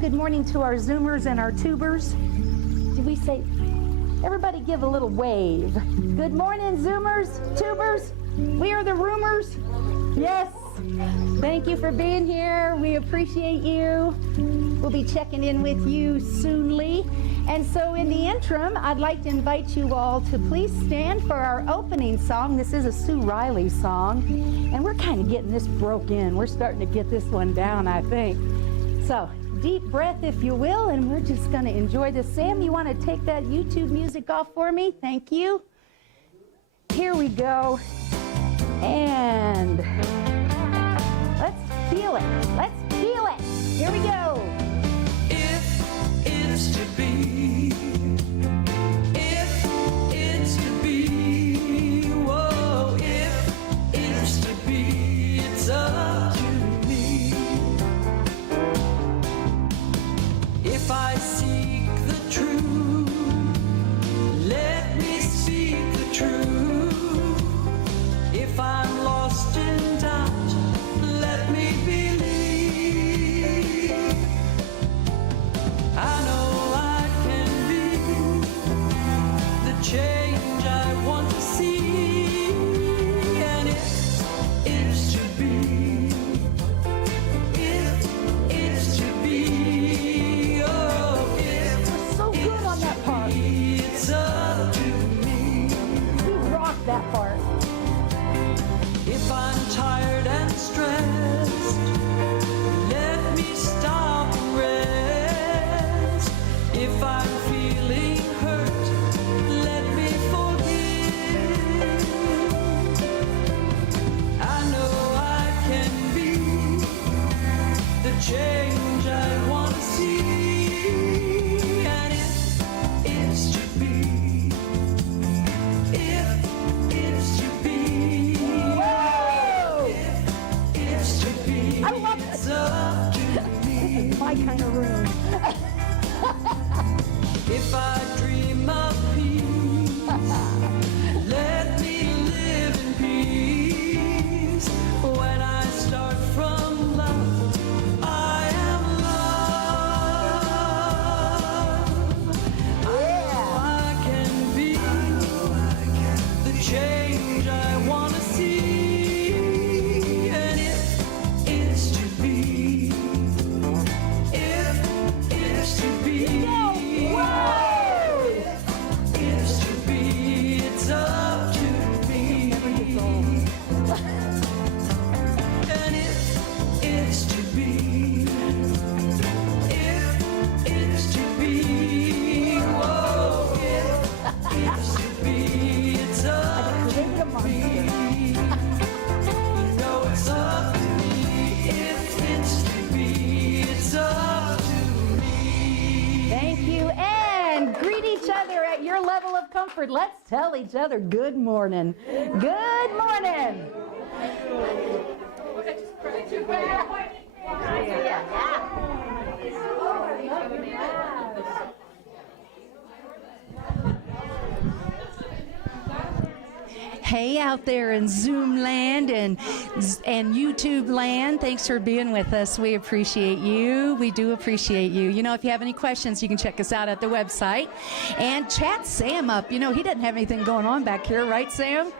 Good morning to our Zoomers and our tubers. Did we say, everybody give a little wave. Good morning, Zoomers, tubers. We are the Roomers. Yes. Thank you for being here. We appreciate you. We'll be checking in with you soonly. And so in the interim, I'd like to invite you all to please stand for our opening song. This is a Sue Riley song, and we're kind of getting this broke in. We're starting to get this one down, I think. So deep breath, if you will, and we're just going to enjoy this. Sam, you want to take that YouTube music off for me? Thank you. Here we go. And let's feel it. Let's feel it. Here we go. If it's to be, if it's to be, whoa, if it's to be, it's up to me. If I seek the truth, let me speak the truth. If I'm lost in doubt, let me believe. I know I can be the change I want to see. And if it's to be, if it's to be, oh, if So good on that part. it's up to me. We rock that part. If I'm tired and stressed, let me stop and rest. If I'm feeling hurt, let me forgive. I know I can be the change I want to see. And if it's to be, if it's to be, it's to be, I love it. it's up to me. It's my kind of room. If I dream of peace, let me live in peace. When I start from love, I am love. I can be the change I want to see. And if it's to be, if it's to be, if it's to be, it's up to me. And if it's to be, if it's to be, whoa, if it's to be, it's up to me. You know it's up to me. If it's to be, it's up to me. Thank you. And greet each other at your level of comfort. Let's tell each other good morning. Good morning. Hey out there in Zoom land and YouTube land, thanks for being with us. We appreciate you. We do appreciate you. You know, if you have any questions, you can check us out at the website and chat Sam up. You know, he doesn't have anything going on back here, right, Sam?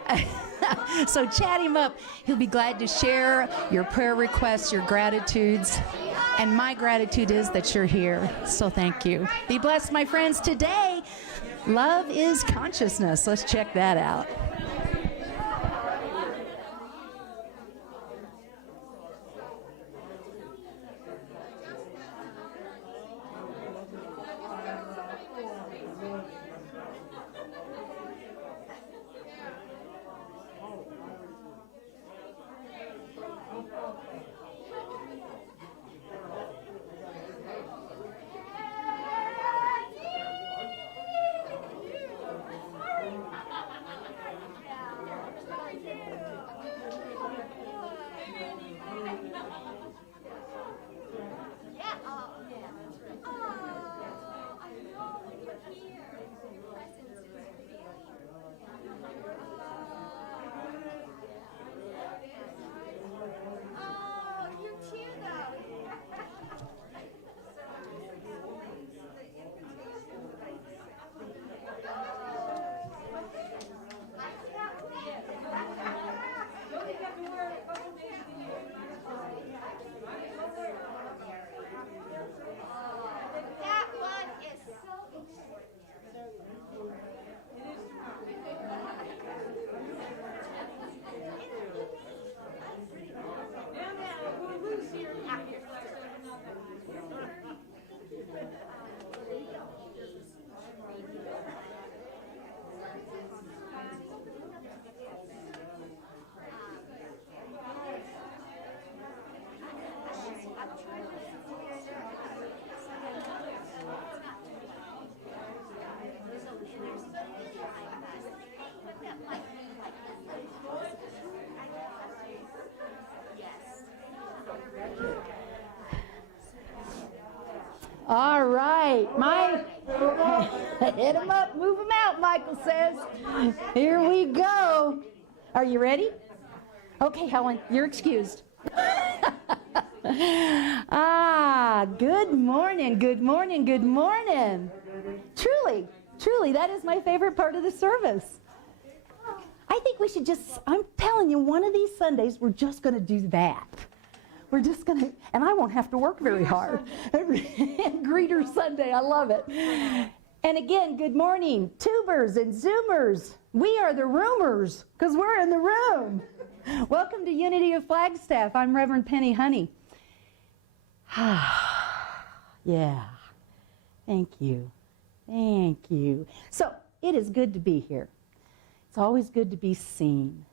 So chat him up. He'll be glad to share your prayer requests, your gratitudes. And my gratitude is that you're here. So thank you. Be blessed, my friends. Today, love is consciousness. Let's check that out. All right. Hit them up, move them out, Michael says. Here we go. Are you ready? Okay, Helen, you're excused. Good morning, good morning, good morning. Truly, that is my favorite part of the service. I think we should I'm telling you, one of these Sundays, we're just going to do that. We're just going to, and I won't have to work very hard. Greeter Sunday, I love it. And again, good morning, tubers and zoomers. We are the roomers, because we're in the room. Welcome to Unity of Flagstaff. I'm Reverend Penny Honey. Yeah, thank you. Thank you. So, it is good to be here. It's always good to be seen.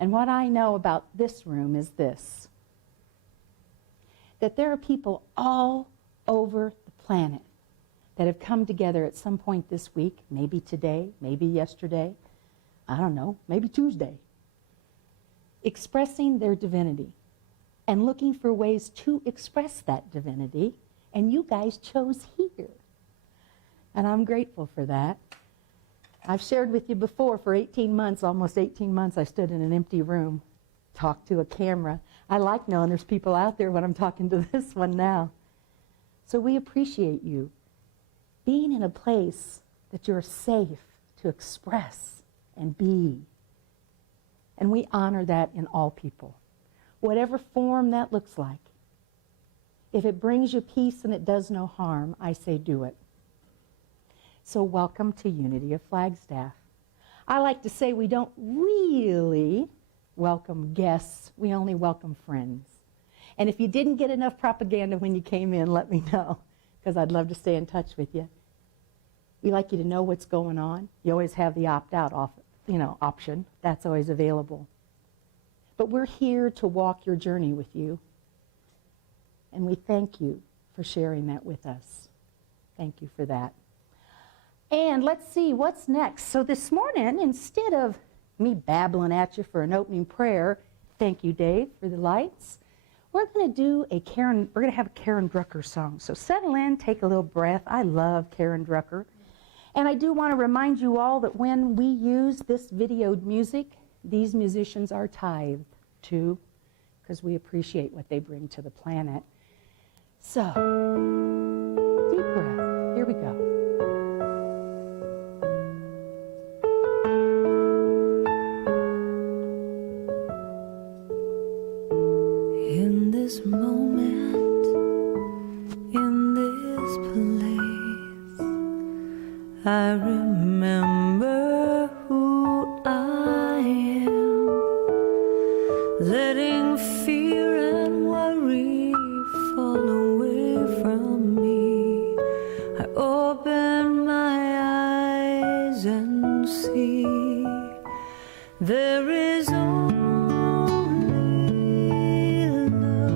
And what I know about this room is this, that there are people all over the planet that have come together at some point this week, maybe today, maybe yesterday, I don't know, maybe Tuesday, expressing their divinity and looking for ways to express that divinity, and you guys chose here. And I'm grateful for that. I've shared with you before, for 18 months, almost 18 months, I stood in an empty room, talked to a camera. I like knowing there's people out there when I'm talking to this one now. So we appreciate you being in a place that you're safe to express and be. And we honor that in all people, whatever form that looks like. If it brings you peace and it does no harm, I say do it. So welcome to Unity of Flagstaff. I like to say we don't really welcome guests, we only welcome friends. And if you didn't get enough propaganda when you came in, let me know, because I'd love to stay in touch with you. We like you to know what's going on. You always have the opt-out option. That's always available. But we're here to walk your journey with you. And we thank you for sharing that with us. Thank you for that. And let's see what's next. So this morning, instead of me babbling at you for an opening prayer, thank you, Dave, for the lights, we're going to have a Karen Drucker song. So settle in, take a little breath. I love Karen Drucker. And I do want to remind you all that when we use this videoed music, these musicians are tithed to, because we appreciate what they bring to the planet. So, deep breath. Here we go. In this moment, in this place, I remember who I am, letting fear and worry fall away from me. I open my eyes and see there is only love.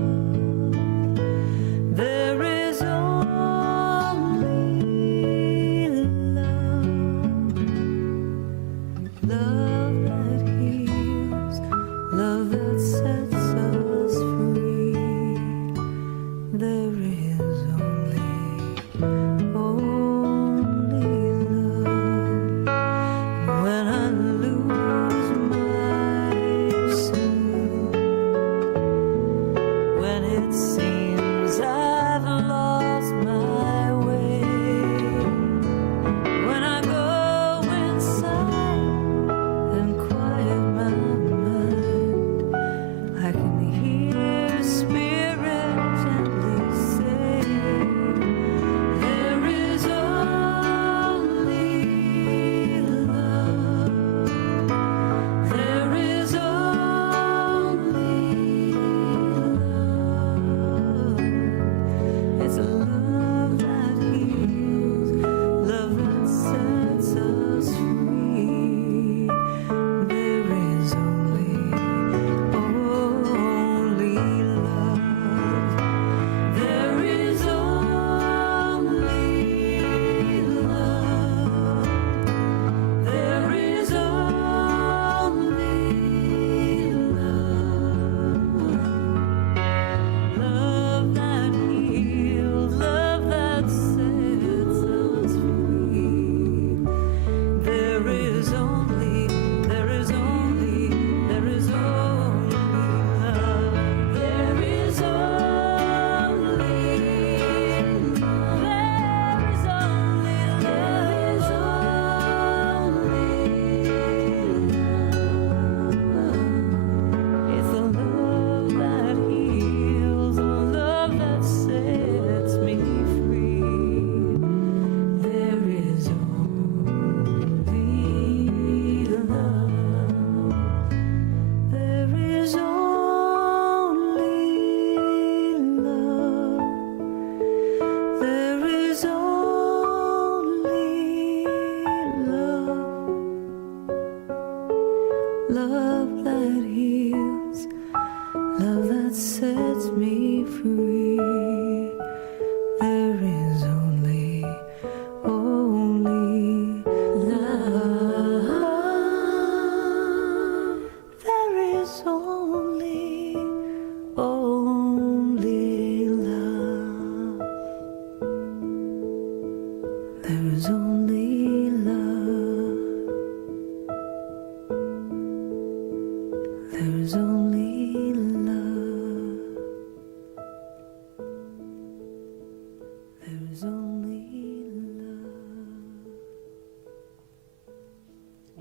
There is only love. Love that heals, love that sets us free. There is only love. When I lose my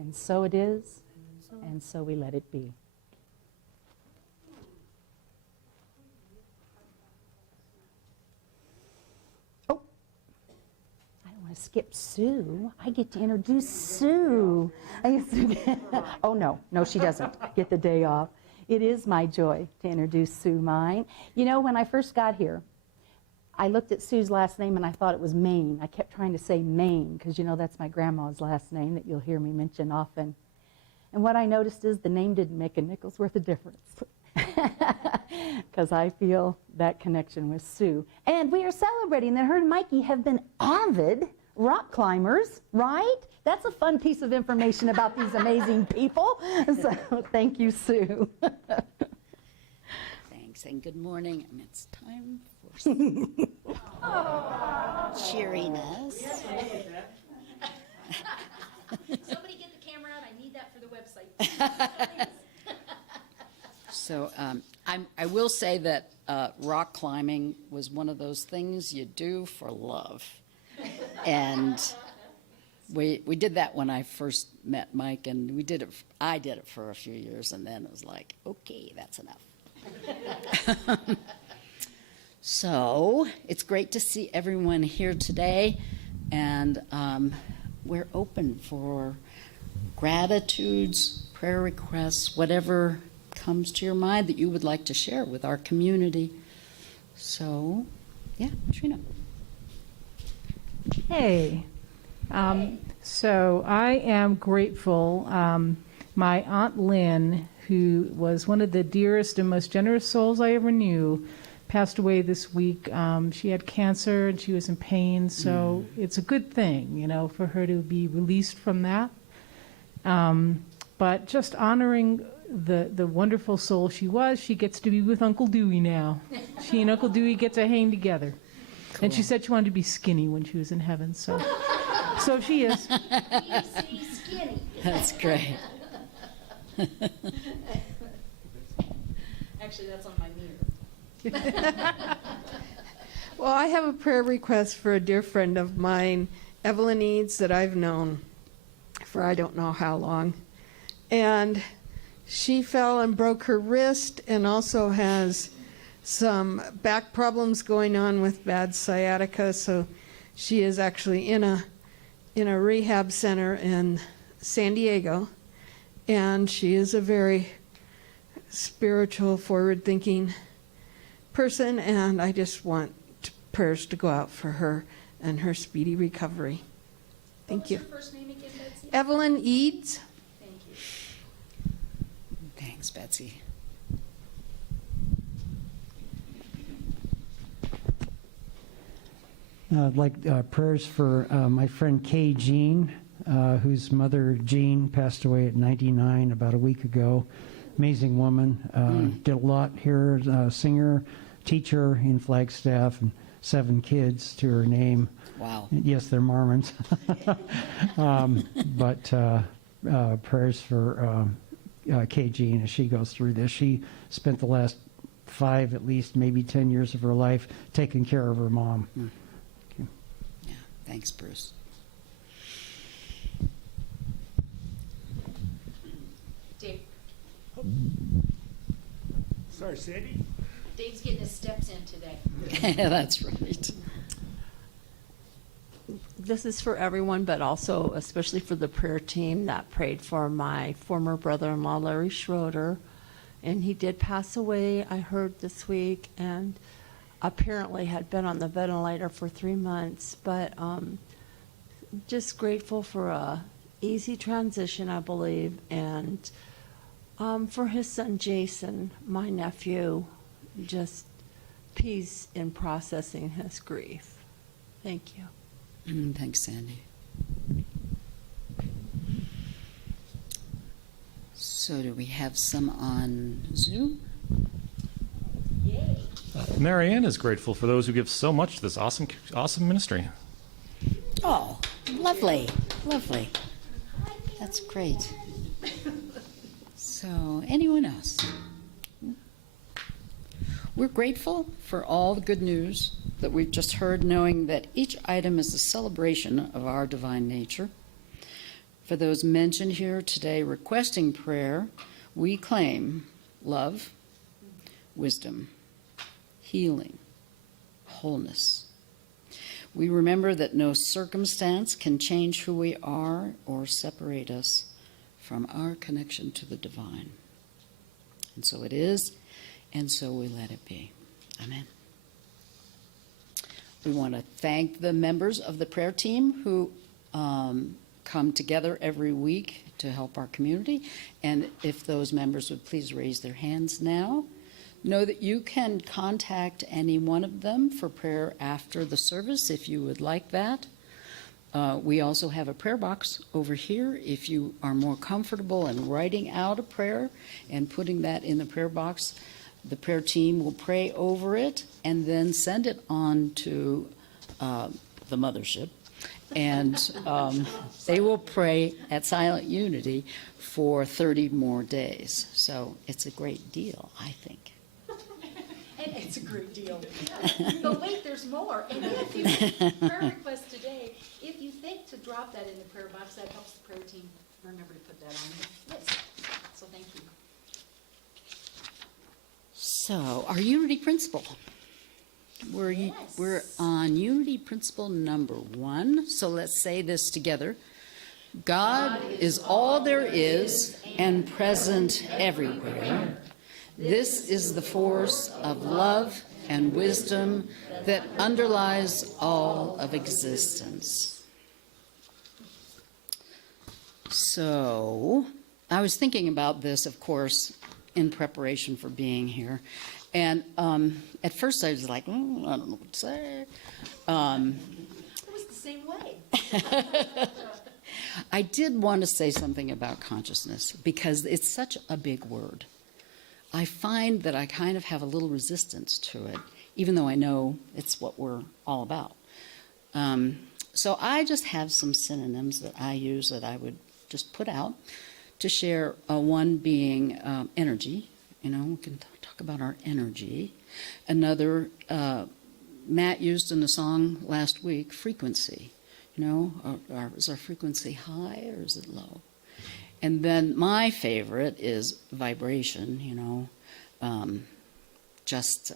And so it is, and so we let it be. Oh, I don't want to skip Sue. I get to introduce Sue. Oh, no, she doesn't get the day off. It is my joy to introduce Sue Mine. You know, when I first got here, I looked at Sue's last name and I thought it was Maine. I kept trying to say Maine because, you know, that's my grandma's last name that you'll hear me mention often. And what I noticed is the name didn't make a nickel's worth of difference because I feel that connection with Sue. And we are celebrating that her and Mikey have been avid rock climbers, right? That's a fun piece of information about these amazing people. So thank you, Sue. Thanks, and good morning. And it's time for some cheeriness. Somebody get the camera out. I need that for the website. So I will say that rock climbing was one of those things you do for love. And we did that when I first met Mike, and I did it for a few years, and then it was like, okay, that's enough. So it's great to see everyone here today, and we're open for gratitudes, prayer requests, whatever comes to your mind that you would like to share with our community. So, yeah, Trina. Hey. So I am grateful. My Aunt Lynn, who was one of the dearest and most generous souls I ever knew, passed away this week. She had cancer and she was in pain, so it's a good thing, you know, for her to be released from that. But just honoring the wonderful soul she was, she gets to be with Uncle Dewey now. She and Uncle Dewey get to hang together. Cool. And she said she wanted to be skinny when she was in heaven, so she is. Skinny. That's great. Actually, that's on my mirror. Well, I have a prayer request for a dear friend of mine, Evelyn Eads, that I've known for I don't know how long. And she fell and broke her wrist and also has some back problems going on with bad sciatica. So she is actually in a rehab center in San Diego. And she is a very spiritual, forward-thinking person, and I just want prayers to go out for her and her speedy recovery. Thank you. What's your first name again, Betsy? Evelyn Eads. Thank you. Thanks, Betsy. I'd like prayers for my friend Kay Jean, whose mother Jean passed away at 99 about a week ago. Amazing woman. Did a lot here, singer, teacher in Flagstaff, and 7 kids to her name. Wow. Yes, they're Mormons. But prayers for Kay Jean as she goes through this. She spent the last 5, at least, maybe 10 years of her life taking care of her mom. Yeah, thanks, Bruce. Dave. Sorry, Sandy? Dave's getting his steps in today. That's right. This is for everyone, but also especially for the prayer team that prayed for my former brother-in-law, Larry Schroeder. And he did pass away, I heard this week, and apparently had been on the ventilator for 3 months. But just grateful for a easy transition, I believe, and for his son Jason, my nephew, just peace in processing his grief. Thank you. Thanks, Sandy. So do we have some on Zoom? Yay. Marianne is grateful for those who give so much to this awesome ministry. Oh, lovely, lovely. That's great. So, anyone else? We're grateful for all the good news that we've just heard, knowing that each item is a celebration of our divine nature. For those mentioned here today requesting prayer, we claim love, wisdom, healing, wholeness. We remember that no circumstance can change who we are or separate us from our connection to the divine. And so it is, and so we let it be. Amen. We want to thank the members of the prayer team who come together every week to help our community. And if those members would please raise their hands now. Know that you can contact any one of them for prayer after the service if you would like that. We also have a prayer box over here if you are more comfortable in writing out a prayer and putting that in the prayer box. The prayer team will pray over it and then send it on to the mothership. And they will pray at Silent Unity for 30 more days. So it's a great deal, I think. And it's a great deal. But wait, there's more. And if you prayer request today, if you think to drop that in the prayer box, that helps the prayer team remember to put that on the list. So thank you. So, our unity principle. We're on unity principle number 1. So let's say this together. God is all there is and present everywhere. This is the force of love and wisdom that underlies all of existence. So, I was thinking about this, of course, in preparation for being here. And at first I was like, I don't know what to say. It was the same way. I did want to say something about consciousness because it's such a big word. I find that I kind of have a little resistance to it, even though I know it's what we're all about. So I just have some synonyms that I use that I would just put out to share. One being energy. You know, we can talk about our energy. Another, Matt used in the song last week, frequency. You know, is our frequency high or is it low? And then my favorite is vibration, you know, just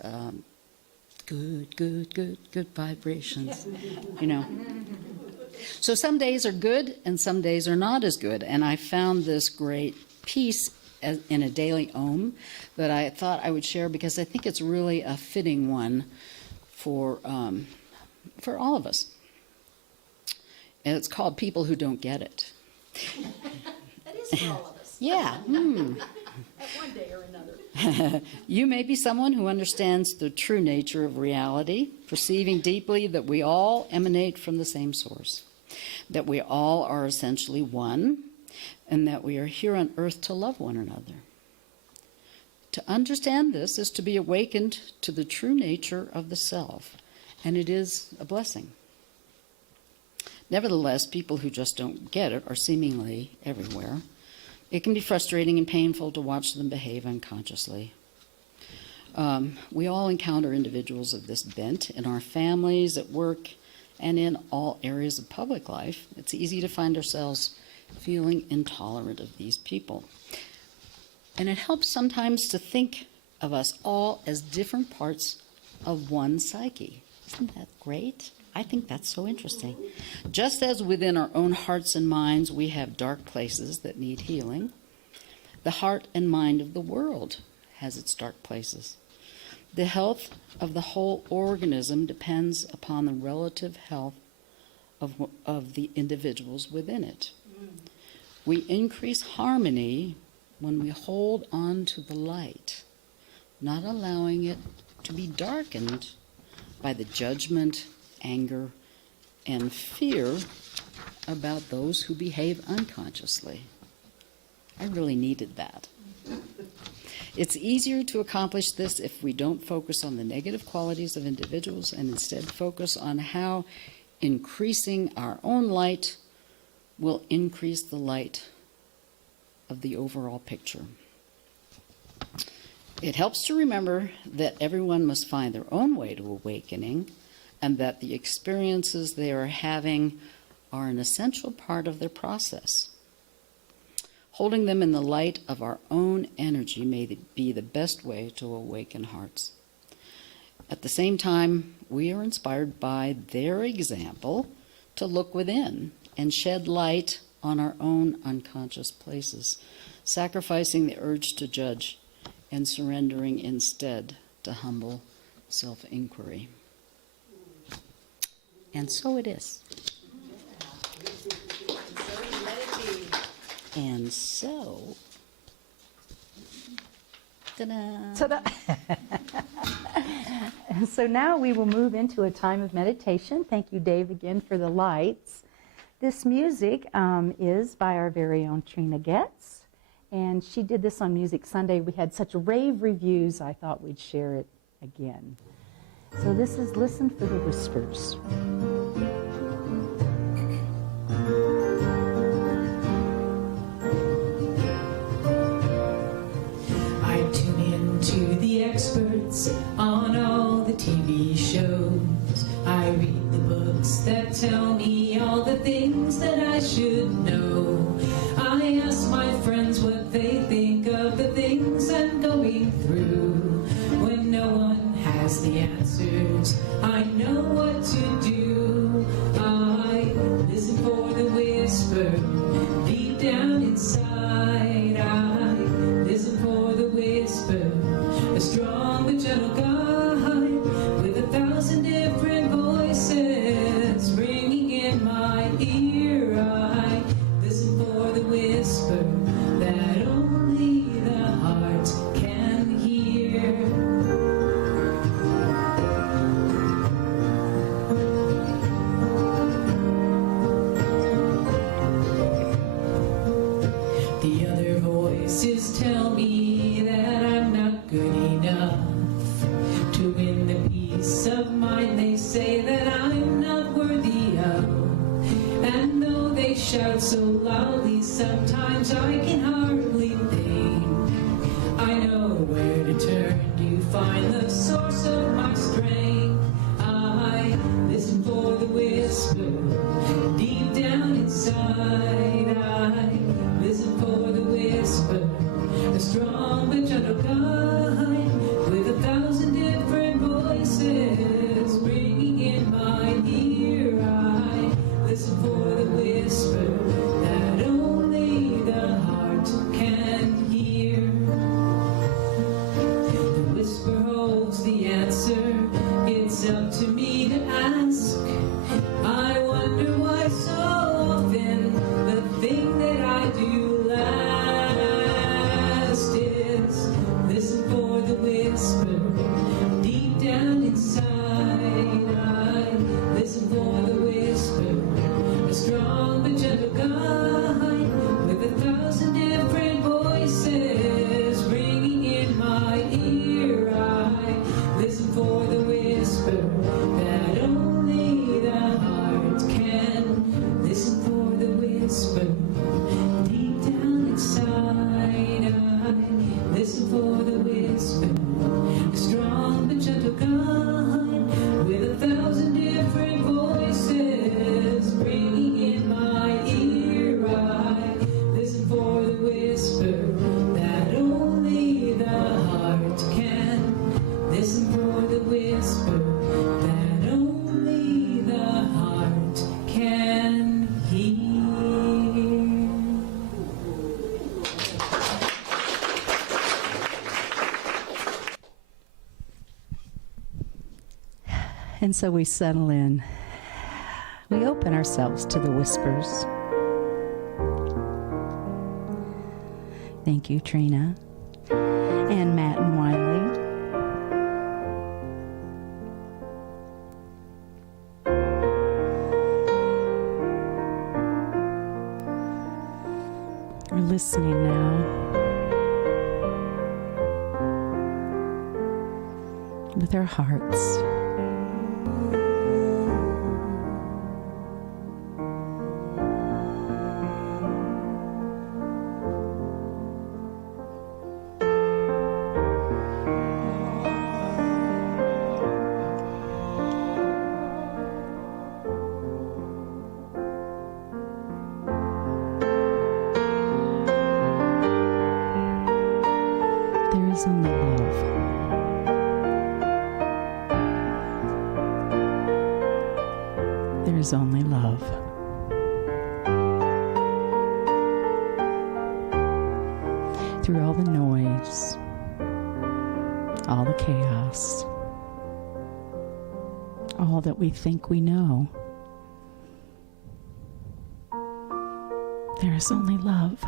good vibrations, you know. So some days are good and some days are not as good. And I found this great piece in a daily ohm that I thought I would share because I think it's really a fitting one for all of us. And it's called People Who Don't Get It. That is for all of us. Yeah. At one day or another. You may be someone who understands the true nature of reality, perceiving deeply that we all emanate from the same source, that we all are essentially one, and that we are here on earth to love one another. To understand this is to be awakened to the true nature of the self, and it is a blessing. Nevertheless, people who just don't get it are seemingly everywhere. It can be frustrating and painful to watch them behave unconsciously. We all encounter individuals of this bent in our families, at work, and in all areas of public life. It's easy to find ourselves feeling intolerant of these people. And it helps sometimes to think of us all as different parts of one psyche. Isn't that great? I think that's so interesting. Just as within our own hearts and minds we have dark places that need healing, the heart and mind of the world has its dark places. The health of the whole organism depends upon the relative health of the individuals within it. We increase harmony when we hold on to the light, not allowing it to be darkened by the judgment, anger, and fear about those who behave unconsciously. I really needed that. It's easier to accomplish this if we don't focus on the negative qualities of individuals and instead focus on how increasing our own light will increase the light of the overall picture. It helps to remember that everyone must find their own way to awakening and that the experiences they are having are an essential part of their process. Holding them in the light of our own energy may be the best way to awaken hearts. At the same time, we are inspired by their example to look within and shed light on our own unconscious places, sacrificing the urge to judge and surrendering instead to humble self-inquiry. And so it is. And so, ta-da. Ta-da. So now we will move into a time of meditation. Thank you, Dave, again for the lights. This music is by our very own Trina Getz, and she did this on Music Sunday. We had such rave reviews, I thought we'd share it again. So this is Listen for the Whispers. I tune into the experts on all the TV shows. I read the books that tell me all the things that I should know. I ask my friends what they think of the things I'm going through. When no one has the answers, I know what to do. I listen for the whisper deep down inside. I listen for the whisper, a strong but gentle guide with 1,000 different voices ringing in my ear. I listen for the whisper that only the heart can hear. The other voices tell me that I'm not good enough to win the peace of mind they say that I'm not worthy of. And though they shout so loudly, sometimes I can hardly think. I know where to turn to find the source of my strength. I listen for the whisper deep down inside. I listen for the whisper, a strong but gentle guide with 1,000 different voices ringing in my ear. I listen for the whisper that only the heart can hear. The whisper holds the answer, it's up to me to ask. I wonder why so often the thing that I do last is listen for the whisper deep down inside. I listen for the whisper, a strong but gentle guide with 1,000 different voices ringing in my ear. I listen for the whisper that only the heart can. Listen for the whisper deep down inside. I listen for the whisper, a strong but gentle guide with 1,000 different voices ringing in my ear. I listen for the whisper that only the heart can. Listen for the whisper that only the heart can hear. And so we settle in. We open ourselves to the whispers. Thank you, Trina and Matt and Wiley. We're listening now with our hearts. is only love. Through all the noise, all the chaos, all that we think we know, there is only love.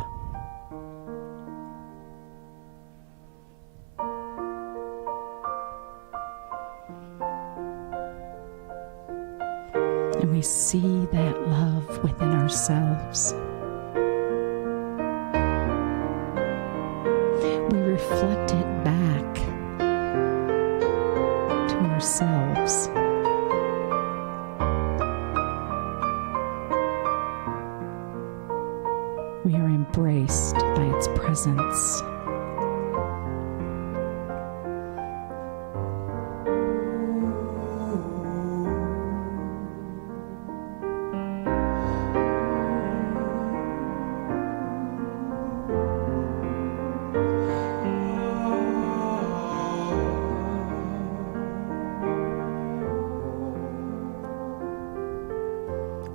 And we see that love within ourselves. We reflect it back to ourselves. We are embraced by its presence.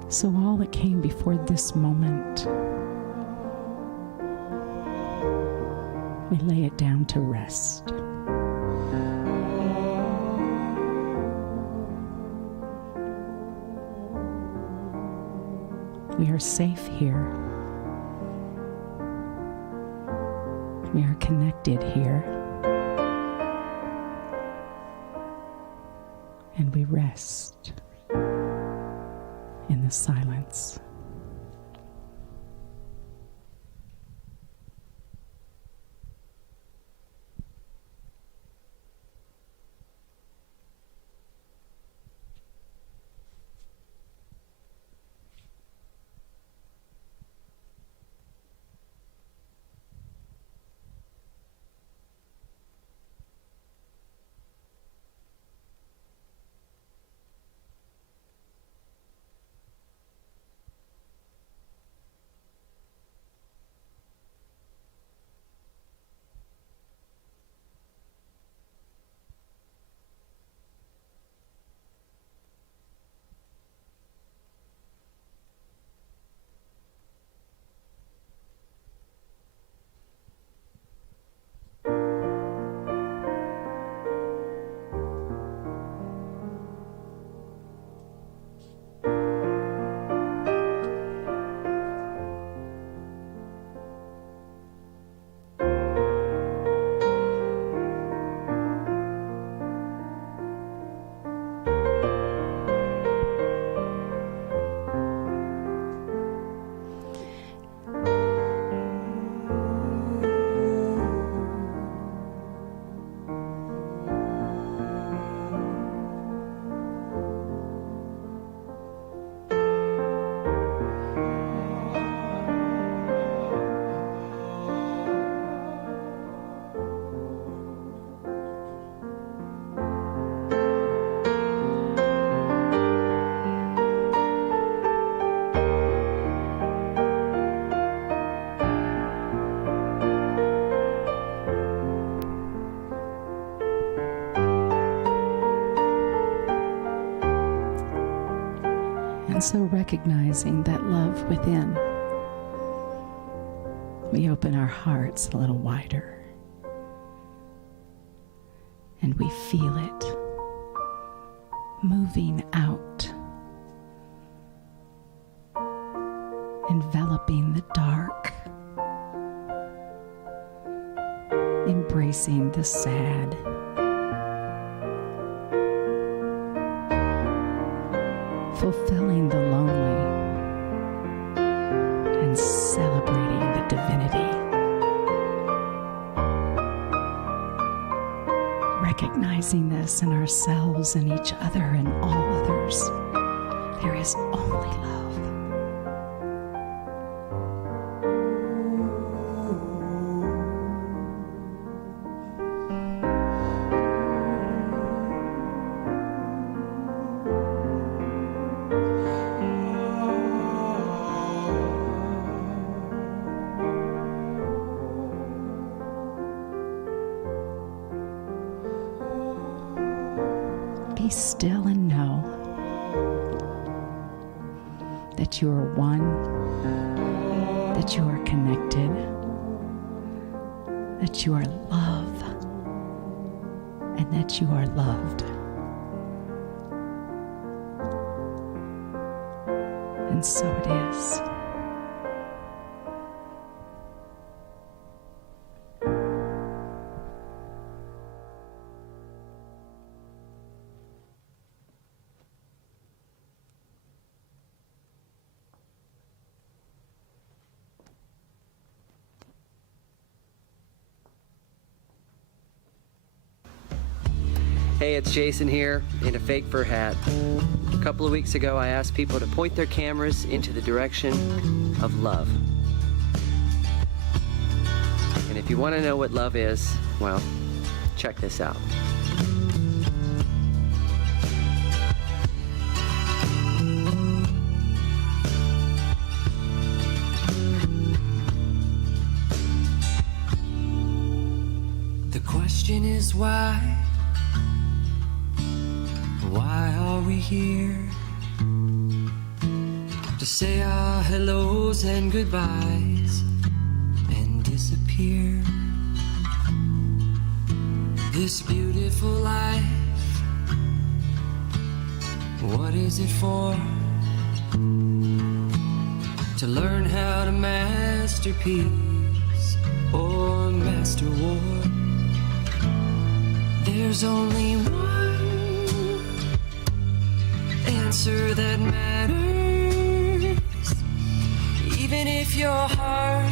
So all that came before this moment, we lay it down to rest. We are safe here. We are connected here. And we rest in the silence. And so recognizing that love within, we open our hearts a little wider and we feel it moving out, enveloping the dark, embracing the sad, fulfilling the lonely, and celebrating the divinity. Recognizing this in ourselves and each other and all others, there is only love. Be still and know that you are one, that you are connected, that you are love, and that you are loved. And so it is. Hey, it's Jason here in a fake fur hat. A couple of weeks ago, I asked people to point their cameras into the direction of love. And if you want to know what love is, well, check this out. The question is why? Why are we here? To say our hellos and goodbyes and disappear. This beautiful life, what is it for? To learn how to master peace or master war. There's only one answer that matters, even if your heart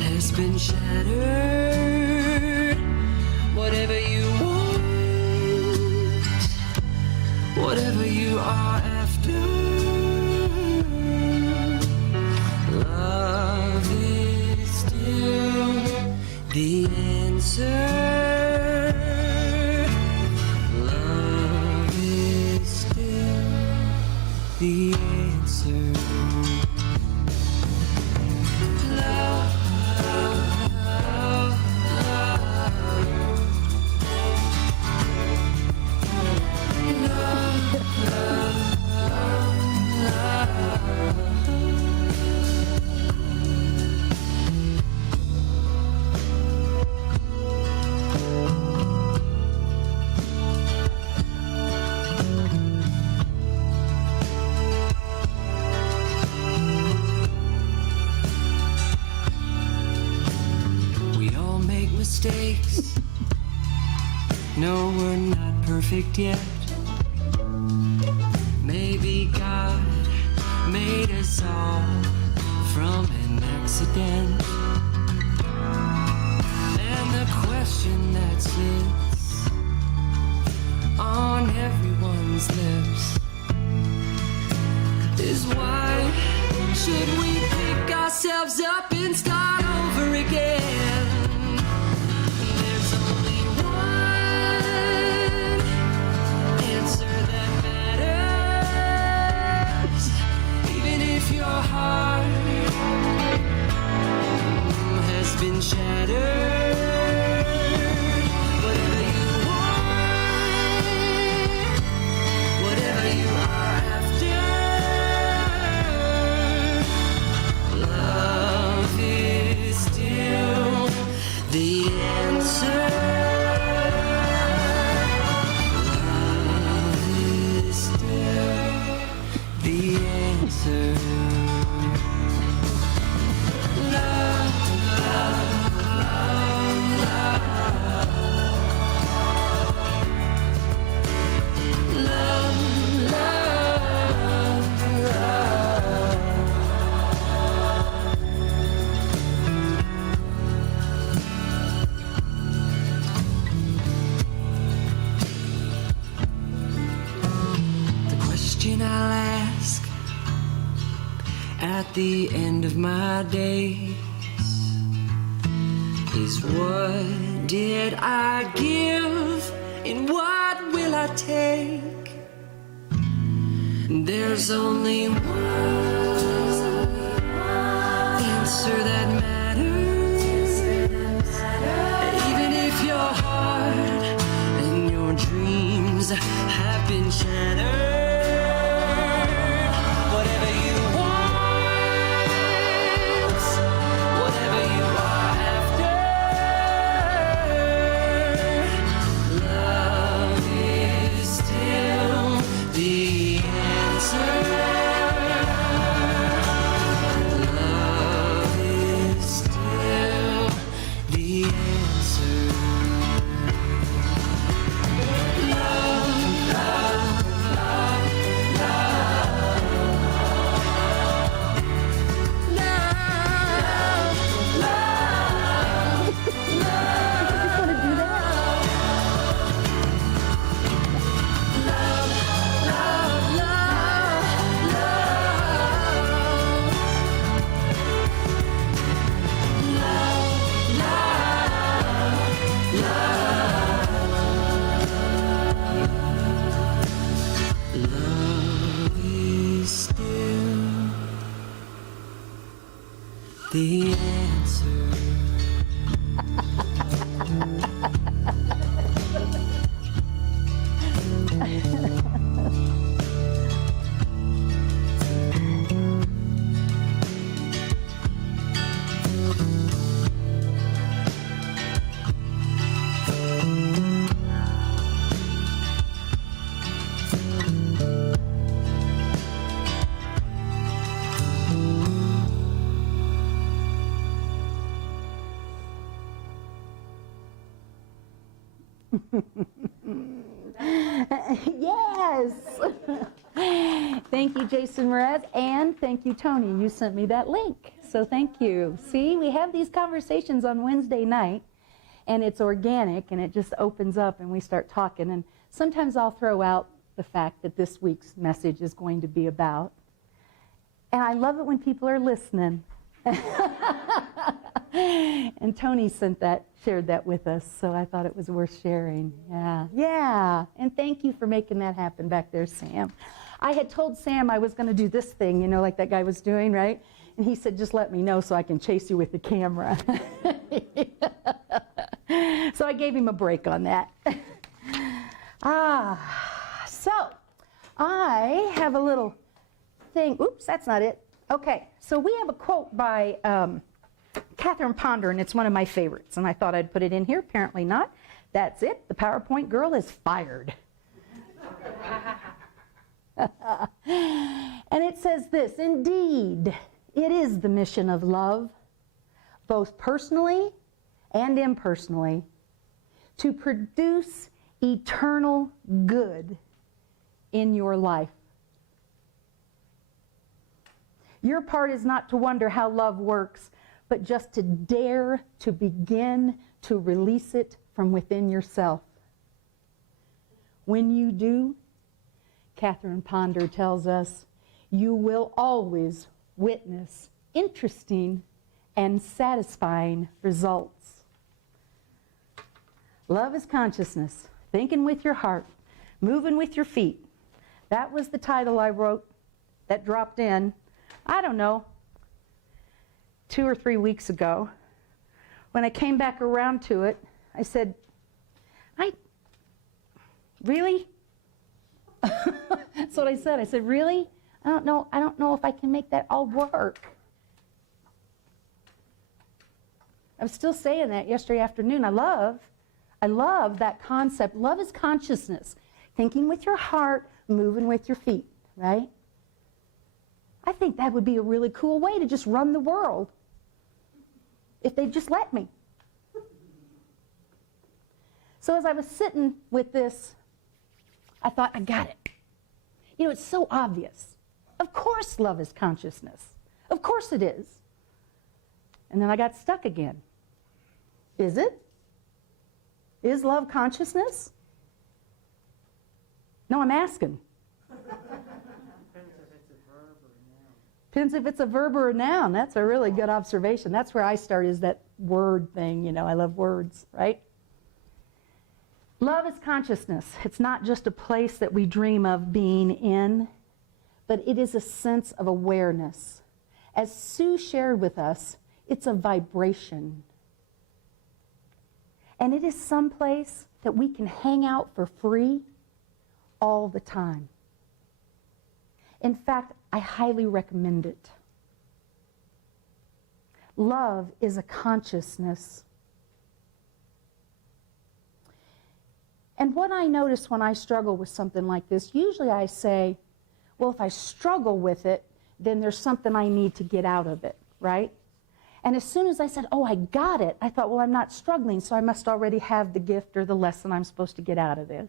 has been shattered. Whatever you want, whatever you are after, love is still the answer. The answer. Love, love, love, love, love, mistakes. No, we're not perfect yet. Maybe God made us all from an accident. And the question that sits on everyone's lips is why should we pick ourselves up and start over again? Your heart has been shattered. Whatever you want, whatever you are after, love is still the answer. Love is still the answer. I'll ask at the end of my days is what did I give and what will I take? There's only one answer that matters, even if your heart and your dreams have been shattered. the answer. Yes. Thank you, Jason Mraz, and thank you, Tony. You sent me that link, so thank you. See, we have these conversations on Wednesday night, and it's organic, and it just opens up, and we start talking. And sometimes I'll throw out the fact that this week's message is going to be about. And I love it when people are listening. And Tony shared that with us, so I thought it was worth sharing. Yeah. And thank you for making that happen back there, Sam. I had told Sam I was going to do this thing, you know, like that guy was doing, right? And he said, just let me know so I can chase you with the camera. So I gave him a break on that. So I have a little thing. Oops, that's not it. Okay, so we have a quote by Catherine Ponder, and it's one of my favorites, and I thought I'd put it in here. Apparently not. That's it. The PowerPoint girl is fired. And it says this: indeed, it is the mission of love, both personally and impersonally, to produce eternal good in your life. Your part is not to wonder how love works, but just to dare to begin to release it from within yourself. When you do, Catherine Ponder tells us, you will always witness interesting and satisfying results. Love is consciousness, thinking with your heart, moving with your feet. That was the title I wrote that dropped in, I don't know, 2 or 3 weeks ago. When I came back around to it, I said, really? That's what I said. I said, really? I don't know if I can make that all work. I'm still saying that yesterday afternoon. I love that concept. Love is consciousness. Thinking with your heart, moving with your feet, right? I think that would be a really cool way to just run the world if they'd just let me. So as I was sitting with this, I thought, I got it. You know, it's so obvious. Of course love is consciousness. Of course it is. And then I got stuck again. Is it? Is love consciousness? No, I'm asking. Depends if it's a verb or a noun. That's a really good observation. That's where I start, is that word thing. You know, I love words, right? Love is consciousness. It's not just a place that we dream of being in, but it is a sense of awareness. As Sue shared with us, it's a vibration. And it is some place that we can hang out for free all the time. In fact, I highly recommend it. Love is a consciousness. And what I notice when I struggle with something like this, usually I say, well, if I struggle with it, then there's something I need to get out of it, right? And as soon as I said, oh, I got it, I thought, well, I'm not struggling, so I must already have the gift or the lesson I'm supposed to get out of this.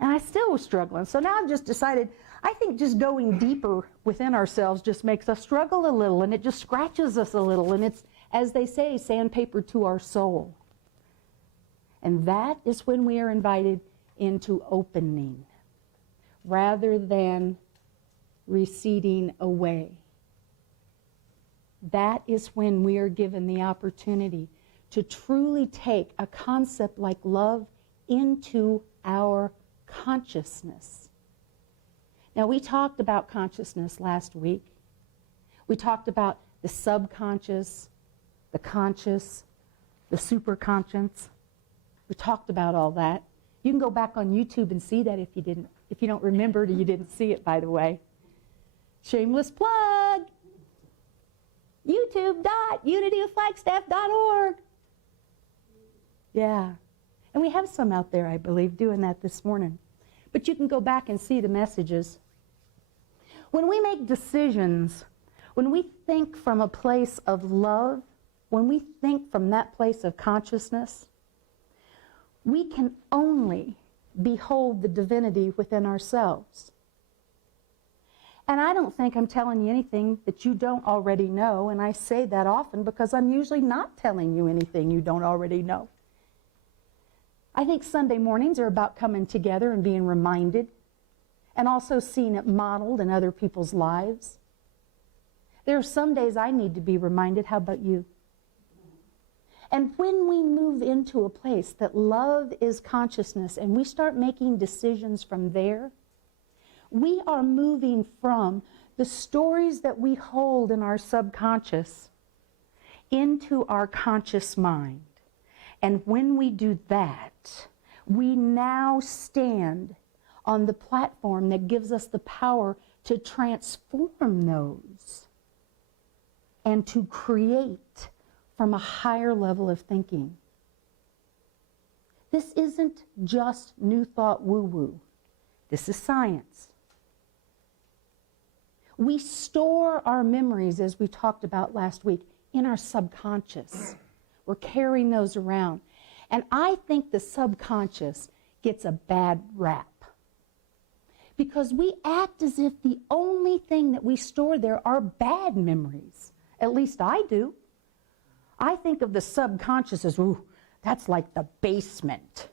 And I still was struggling. So now I've just decided, I think just going deeper within ourselves just makes us struggle a little, and it just scratches us a little, and it's, as they say, sandpaper to our soul. And that is when we are invited into opening, rather than receding away. That is when we are given the opportunity to truly take a concept like love into our consciousness. Now, we talked about consciousness last week. We talked about the subconscious, the conscious, the superconscious. We talked about all that. You can go back on YouTube and see that if you don't remember it or you didn't see it, by the way. Shameless plug. youtube.unityoflagstaff.org. Yeah. And we have some out there, I believe, doing that this morning. But you can go back and see the messages. When we make decisions, when we think from a place of love, when we think from that place of consciousness, we can only behold the divinity within ourselves. And I don't think I'm telling you anything that you don't already know, and I say that often because I'm usually not telling you anything you don't already know. I think Sunday mornings are about coming together and being reminded, and also seeing it modeled in other people's lives. There are some days I need to be reminded. How about you? And when we move into a place that love is consciousness and we start making decisions from there, we are moving from the stories that we hold in our subconscious into our conscious mind. And when we do that, we now stand on the platform that gives us the power to transform those and to create from a higher level of thinking. This isn't just new thought woo-woo. This is science. We store our memories, as we talked about last week, in our subconscious. We're carrying those around. And I think the subconscious gets a bad rap, because we act as if the only thing that we store there are bad memories. At least I do. I think of the subconscious as, ooh, that's like the basement.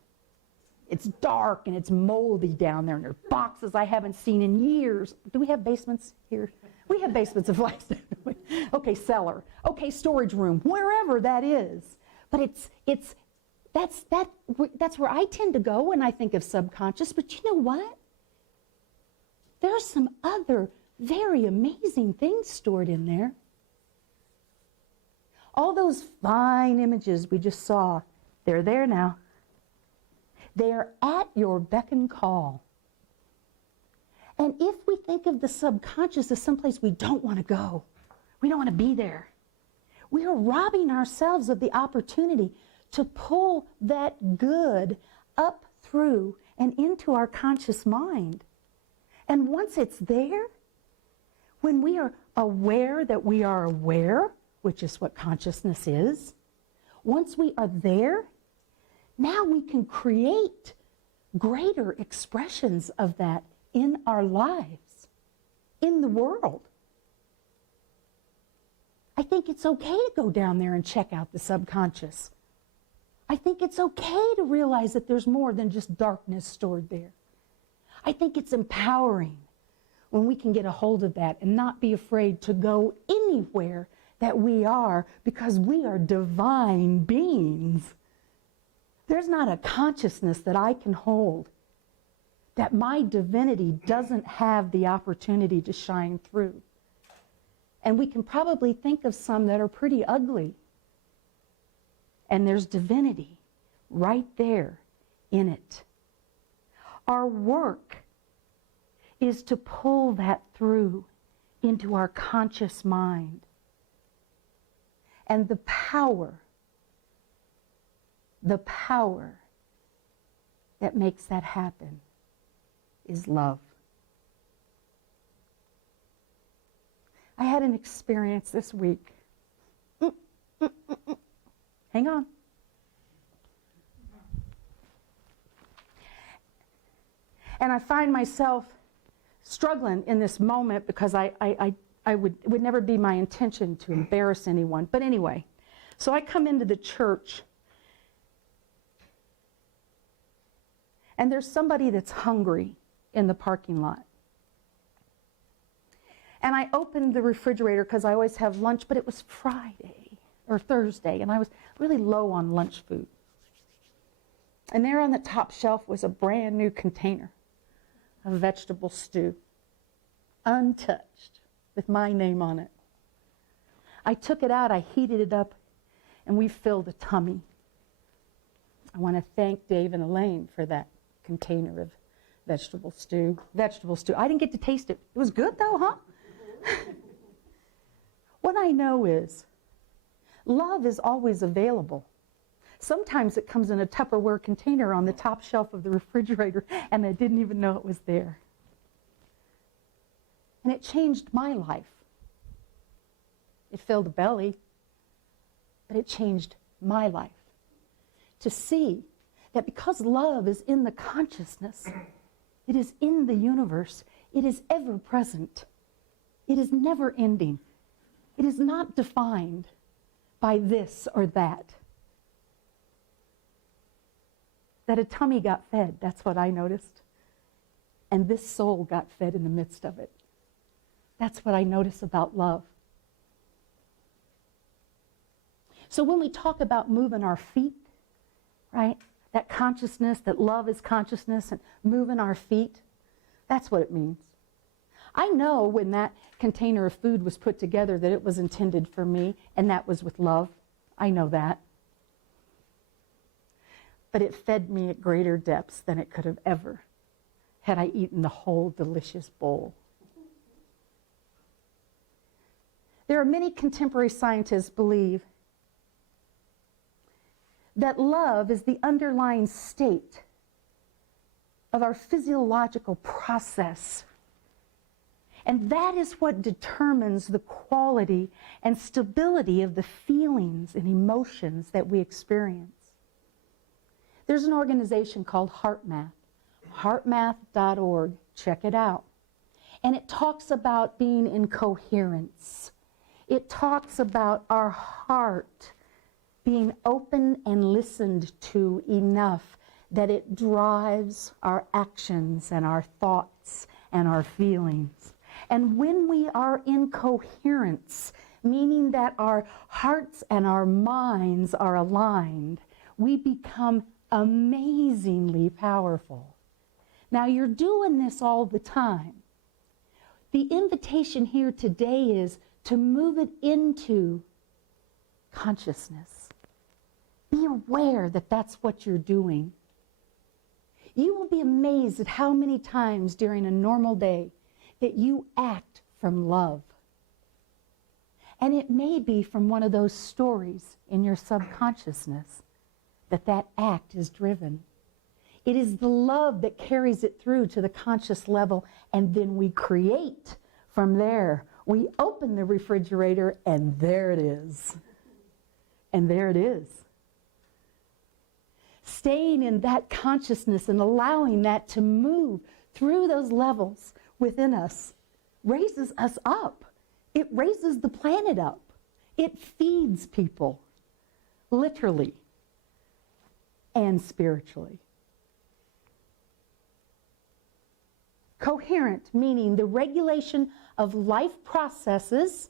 It's dark and it's moldy down there, and there are boxes I haven't seen in years. Do we have basements here? We have basements in Flagstaff. Okay, cellar. Okay, storage room, wherever that is. But that's where I tend to go when I think of subconscious. But you know what? There are some other very amazing things stored in there. All those fine images we just saw, they're there now. They are at your beck and call. And if we think of the subconscious as someplace we don't want to go, we don't want to be there, we are robbing ourselves of the opportunity to pull that good up through and into our conscious mind. And once it's there, when we are aware that we are aware, which is what consciousness is, once we are there, now we can create greater expressions of that in our lives, in the world. I think it's okay to go down there and check out the subconscious. I think it's okay to realize that there's more than just darkness stored there. I think it's empowering when we can get a hold of that and not be afraid to go anywhere that we are, because we are divine beings. There's not a consciousness that I can hold that my divinity doesn't have the opportunity to shine through. And we can probably think of some that are pretty ugly. And there's divinity right there in it. Our work is to pull that through into our conscious mind. And the power that makes that happen is love. I had an experience this week. Hang on. And I find myself struggling in this moment because I would never be my intention to embarrass anyone. But anyway, so I come into the church, and there's somebody that's hungry in the parking lot. And I opened the refrigerator because I always have lunch, but it was Friday or Thursday, and I was really low on lunch food. And there on the top shelf was a brand new container of vegetable stew, untouched, with my name on it. I took it out, I heated it up, and we filled a tummy. I want to thank Dave and Elaine for that container of vegetable stew. I didn't get to taste it. It was good though, huh? What I know is love is always available. Sometimes it comes in a Tupperware container on the top shelf of the refrigerator, and I didn't even know it was there. And it changed my life. It filled a belly, but it changed my life. To see that because love is in the consciousness, it is in the universe, it is ever present, it is never ending, it is not defined by this or that. That a tummy got fed, that's what I noticed. And this soul got fed in the midst of it. That's what I notice about love. So when we talk about moving our feet, right? That consciousness, that love is consciousness, and moving our feet, that's what it means. I know when that container of food was put together that it was intended for me, and that was with love. I know that. But it fed me at greater depths than it could have ever had I eaten the whole delicious bowl. There are many contemporary scientists believe that love is the underlying state of our physiological process. And that is what determines the quality and stability of the feelings and emotions that we experience. There's an organization called HeartMath, heartmath.org. Check it out. And it talks about being in coherence. It talks about our heart being open and listened to enough that it drives our actions and our thoughts and our feelings. And when we are in coherence, meaning that our hearts and our minds are aligned, we become amazingly powerful. Now, you're doing this all the time. The invitation here today is to move it into consciousness. Be aware that that's what you're doing. You will be amazed at how many times during a normal day that you act from love. And it may be from one of those stories in your subconsciousness that act is driven. It is the love that carries it through to the conscious level, and then we create from there. We open the refrigerator, and there it is. And there it is. Staying in that consciousness and allowing that to move through those levels within us raises us up. It raises the planet up. It feeds people, literally and spiritually. Coherent, meaning the regulation of life processes,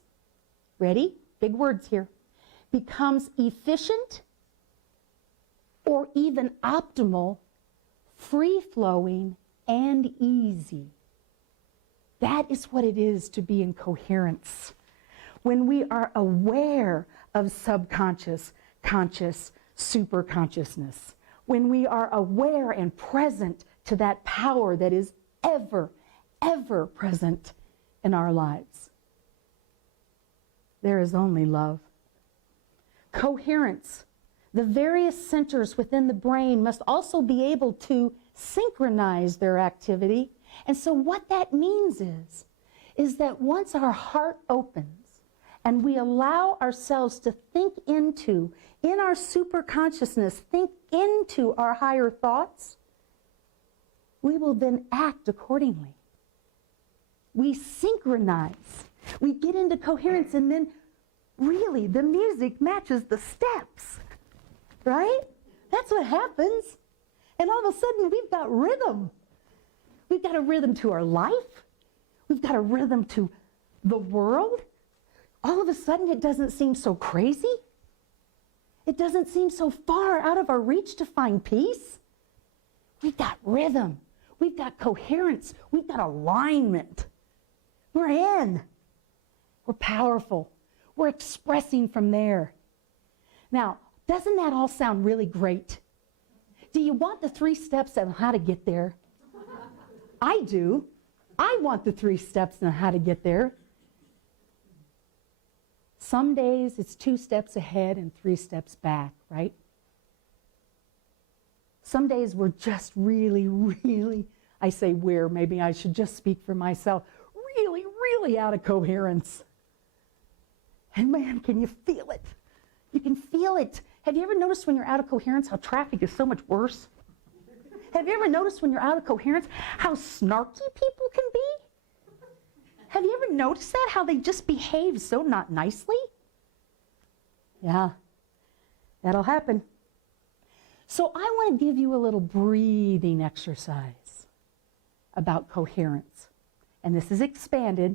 ready? Big words here, becomes efficient or even optimal, free-flowing, and easy. That is what it is to be in coherence. When we are aware of subconscious, conscious, superconsciousness. When we are aware and present to that power that is ever, ever present in our lives. There is only love. Coherence. The various centers within the brain must also be able to synchronize their activity. And so what that means is that once our heart opens and we allow ourselves to think into, in our superconsciousness, think into our higher thoughts, we will then act accordingly. We synchronize. We get into coherence, and then really the music matches the steps. Right? That's what happens. And all of a sudden, we've got rhythm. We've got a rhythm to our life. We've got a rhythm to the world. All of a sudden, it doesn't seem so crazy. It doesn't seem so far out of our reach to find peace. We've got rhythm. We've got coherence. We've got alignment. We're in. We're powerful. We're expressing from there. Now, doesn't that all sound really great? Do you want the 3 steps on how to get there? I do. I want the 3 steps on how to get there. Some days it's 2 steps ahead and 3 steps back, right? Some days we're just really, I say maybe I should just speak for myself, really out of coherence. And man, can you feel it? You can feel it. Have you ever noticed when you're out of coherence how traffic is so much worse? Have you ever noticed when you're out of coherence how snarky people can be? Have you ever noticed that, how they just behave so not nicely? Yeah, that'll happen. So I want to give you a little breathing exercise about coherence. And this is expanded.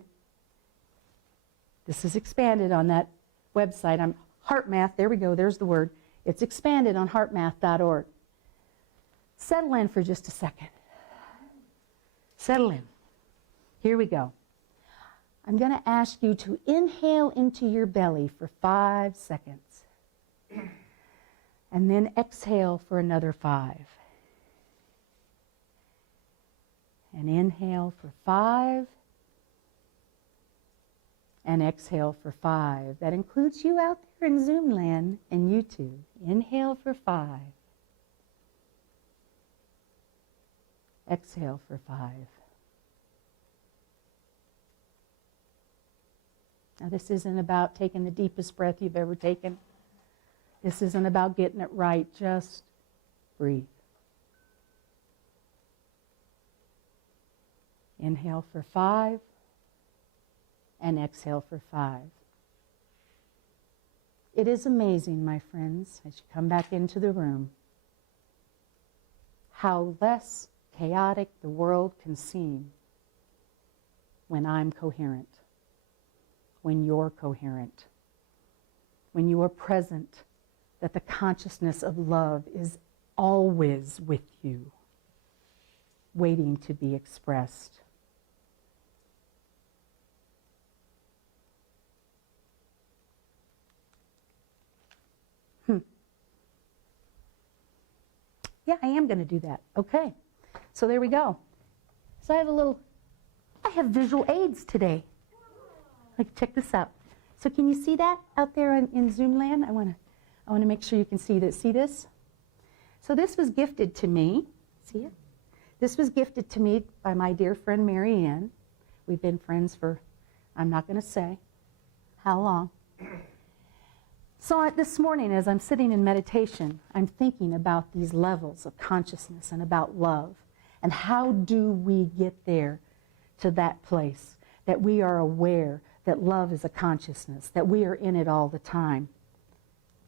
This is expanded on that website. HeartMath, there we go, there's the word. It's expanded on heartmath.org. Settle in for just a second. Settle in. Here we go. I'm going to ask you to inhale into your belly for 5 seconds. And then exhale for another 5. And inhale for 5. And exhale for 5. That includes you out there in Zoom land and YouTube. Inhale for 5. Exhale for 5. Now this isn't about taking the deepest breath you've ever taken. This isn't about getting it right. Just breathe. Inhale for 5. And exhale for 5. It is amazing, my friends, as you come back into the room, how less chaotic the world can seem when I'm coherent, when you're coherent, when you are present, that the consciousness of love is always with you, waiting to be expressed. Yeah, I am going to do that. Okay. So there we go. So I have visual aids today. Like, check this out. So can you see that out there in Zoom land? I want to make sure you can see this. See this? So this was gifted to me. See it? This was gifted to me by my dear friend Mary Ann. We've been friends for, I'm not going to say how long. So this morning, as I'm sitting in meditation, I'm thinking about these levels of consciousness and about love. And how do we get there to that place that we are aware that love is a consciousness, that we are in it all the time.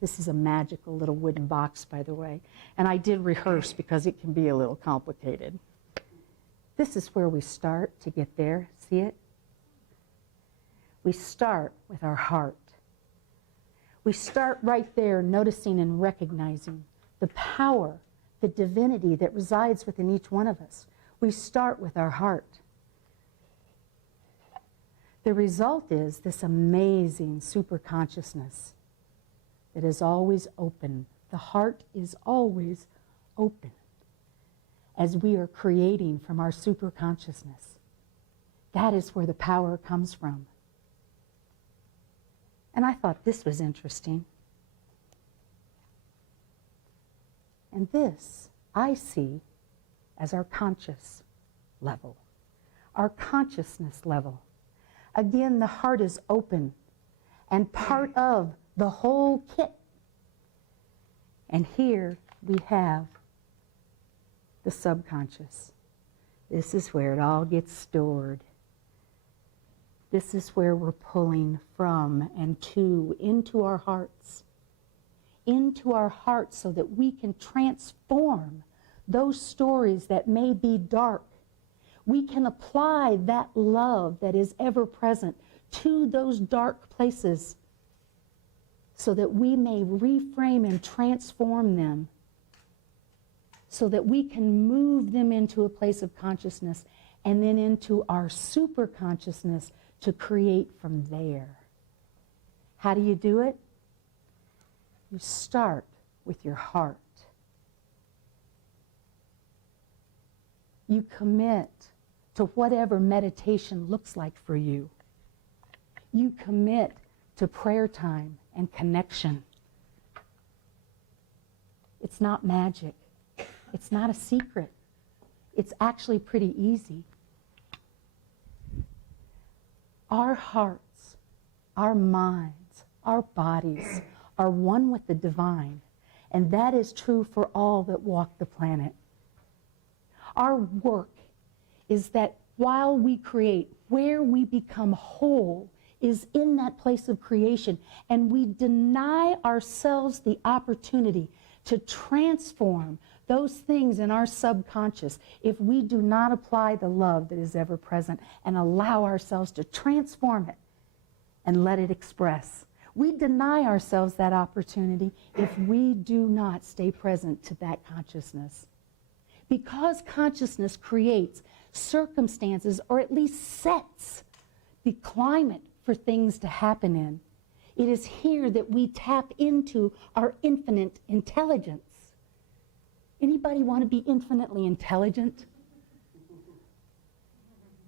This is a magical little wooden box, by the way. And I did rehearse because it can be a little complicated. This is where we start to get there. See it? We start with our heart. We start right there, noticing and recognizing the power, the divinity that resides within each one of us. We start with our heart. The result is this amazing super consciousness that is always open. The heart is always open as we are creating from our super consciousness. That is where the power comes from. And I thought this was interesting. And this I see as our conscious level, our consciousness level. Again, the heart is open and part of the whole kit. And here we have the subconscious. This is where it all gets stored. This is where we're pulling from and to, into our hearts. Into our hearts so that we can transform those stories that may be dark. We can apply that love that is ever present to those dark places so that we may reframe and transform them, so that we can move them into a place of consciousness and then into our super consciousness to create from there. How do you do it? You start with your heart. You commit to whatever meditation looks like for you. You commit to prayer time and connection. It's not magic. It's not a secret. It's actually pretty easy. Our hearts, our minds, our bodies are one with the divine, and that is true for all that walk the planet. Our work is that while we create, where we become whole is in that place of creation, and we deny ourselves the opportunity to transform those things in our subconscious if we do not apply the love that is ever present and allow ourselves to transform it and let it express. We deny ourselves that opportunity if we do not stay present to that consciousness. Because consciousness creates circumstances, or at least sets the climate for things to happen in, it is here that we tap into our infinite intelligence. Anybody want to be infinitely intelligent?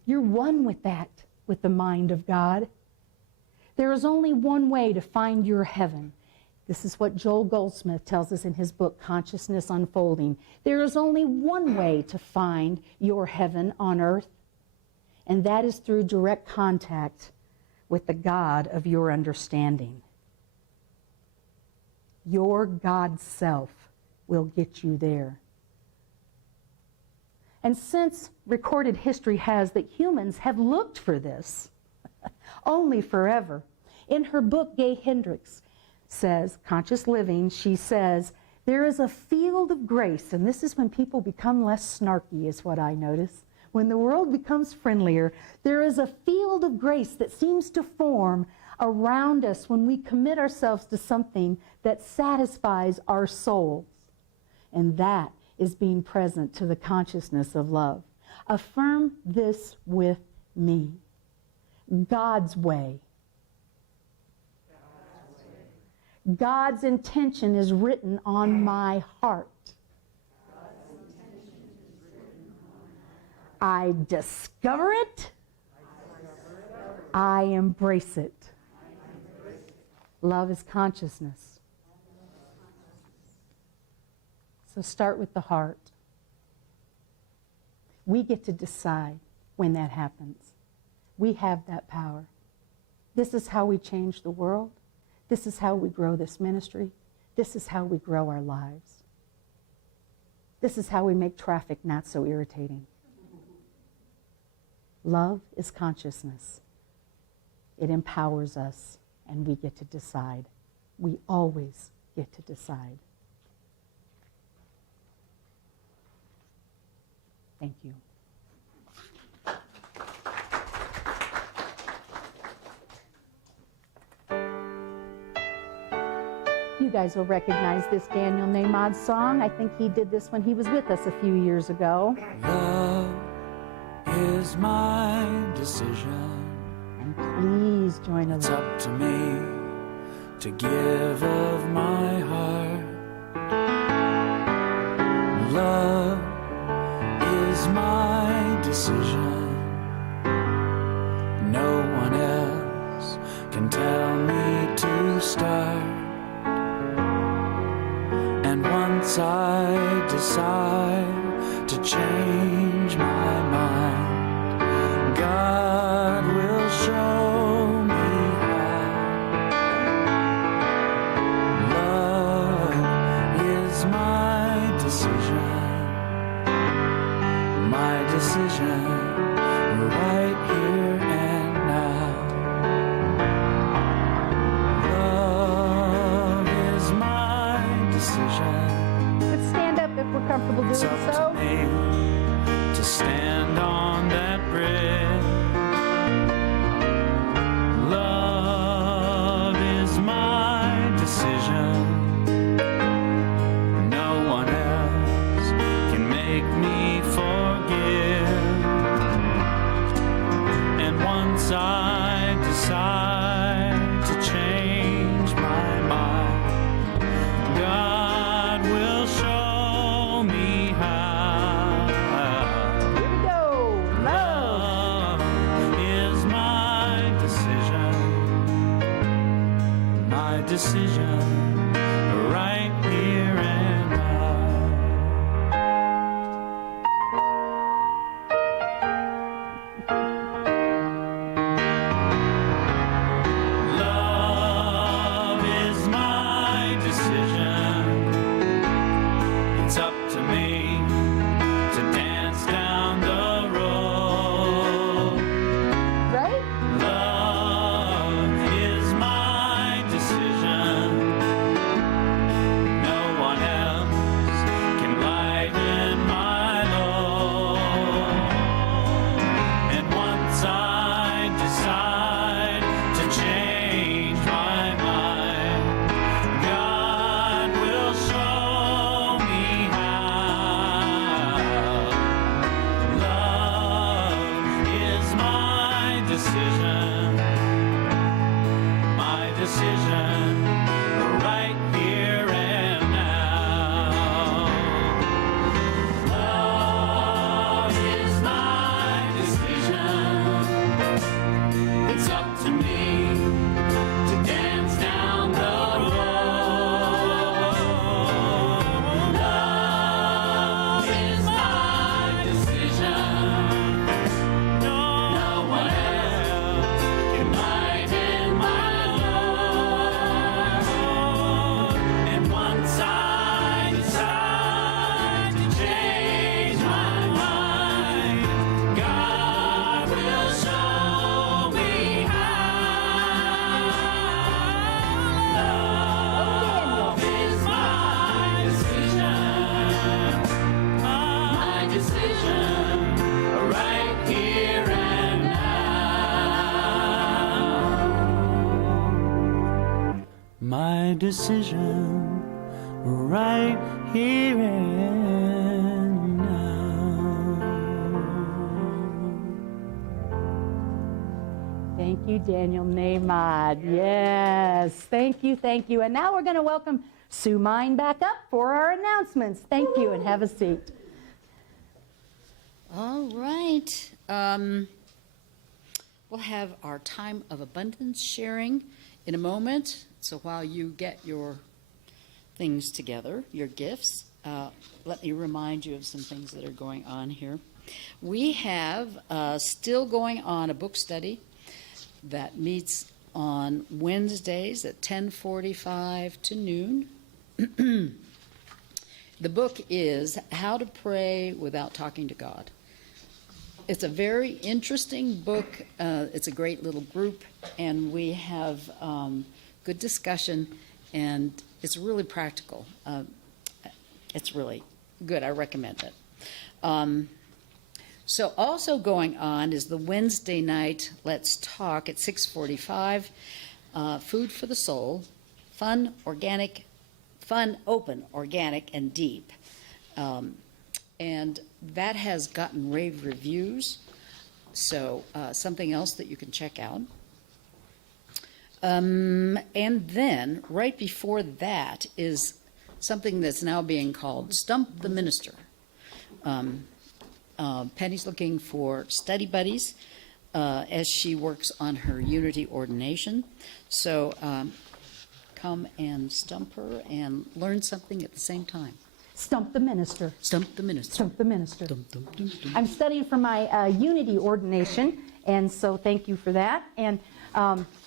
You're one with that, with the mind of God. There is only one way to find your heaven. This is what Joel Goldsmith tells us in his book, Consciousness Unfolding. There is only one way to find your heaven on earth, and that is through direct contact with the God of your understanding. Your God self will get you there. And since recorded history has that humans have looked for this only forever, in her book, Gay Hendricks says, Conscious Living, she says, there is a field of grace, and this is when people become less snarky, is what I notice. When the world becomes friendlier, there is a field of grace that seems to form around us when we commit ourselves to something that satisfies our souls. And that is being present to the consciousness of love. Affirm this with me. God's way. God's intention is written on my heart. I discover it. I embrace it. Love is consciousness. So start with the heart. We get to decide when that happens. We have that power. This is how we change the world. This is how we grow this ministry. This is how we grow our lives. This is how we make traffic not so irritating. Love is consciousness. It empowers us, and we get to decide. We always get to decide. Thank you. You guys will recognize this Daniel Nahmad song. I think he did this when he was with us a few years ago. Love is my decision. And please join us. It's up to me to give of my heart. Love is my decision. No one else can tell me to start. And once I decide to change my mind, God will show me how. Love is my decision. My decision, right here and now. Love is my decision. Let's stand up if we're comfortable doing It's up so. to me to stand on that bridge. Love is my decision. No one else can make me forgive. And once I decide to change my decision right here and Love is my decision. It's up to me to dance down the road. Right? Love is my decision. No one else can lighten my load. And once I decide to change my mind, God will show me how. Love is my decision. My decision right here and now. Love is my decision. It's up to me to dance down the road. Love is my decision. No one else can lighten my load. And once I decide to change my mind, God will show me how. Love is my decision. My decision right here and now. My decision right here and now. Thank you, Daniel Nahmod. Yes, thank you, thank you. And now we're going to welcome Sue Mine back up for our announcements. Thank you, and have a seat. All right. We'll have our time of abundance sharing in a moment. So while you get your things together, your gifts, let me remind you of some things that are going on here. We have still going on a book study that meets on Wednesdays at 10:45 to noon. The book is How to Pray Without Talking to God. It's a very interesting book. It's a great little group, and we have good discussion, and it's really practical. It's really good. I recommend it. So also going on is the Wednesday night Let's Talk at 6:45. Food for the Soul, fun, open, organic, and deep. And that has gotten rave reviews, so something else that you can check out. And then right before that is something that's now being called Stump the Minister. Penny's looking for study buddies as she works on her Unity ordination. So come and stump her and learn something at the same time. Stump the Minister. Stump the Minister. Stump the Minister. Dum, dum, dum, dum. I'm studying for my Unity ordination, and so thank you for that. And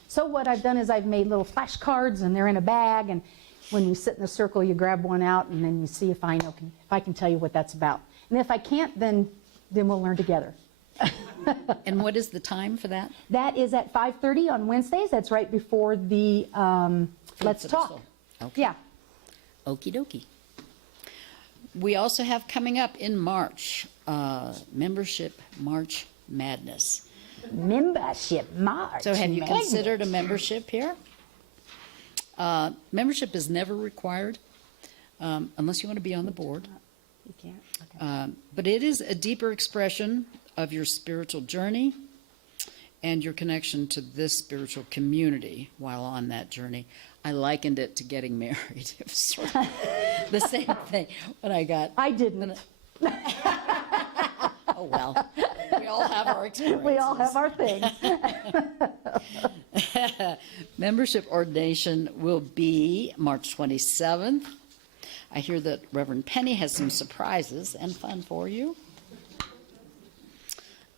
so what I've done is I've made little flashcards, and they're in a bag, and when you sit in a circle, you grab one out, and then you see if I can tell you what that's about. And if I can't, then we'll learn together. And what is the time for that? That is at 5:30 on Wednesdays. That's right before the Let's for the Talk. Soul. Okay. Yeah. Okie dokie. We also have coming up in March, Membership March Madness. Membership March. So have you Madness. considered a membership here? Membership is never required unless you want to be on the board. You can't? Okay. But it is a deeper expression of your spiritual journey and your connection to this spiritual community while on that journey. I likened it to getting married. It was sort of the same thing when I got... I didn't. Oh, well. We all have our experiences. We all have our things. Membership ordination will be March 27th. I hear that Reverend Penny has some surprises and fun for you.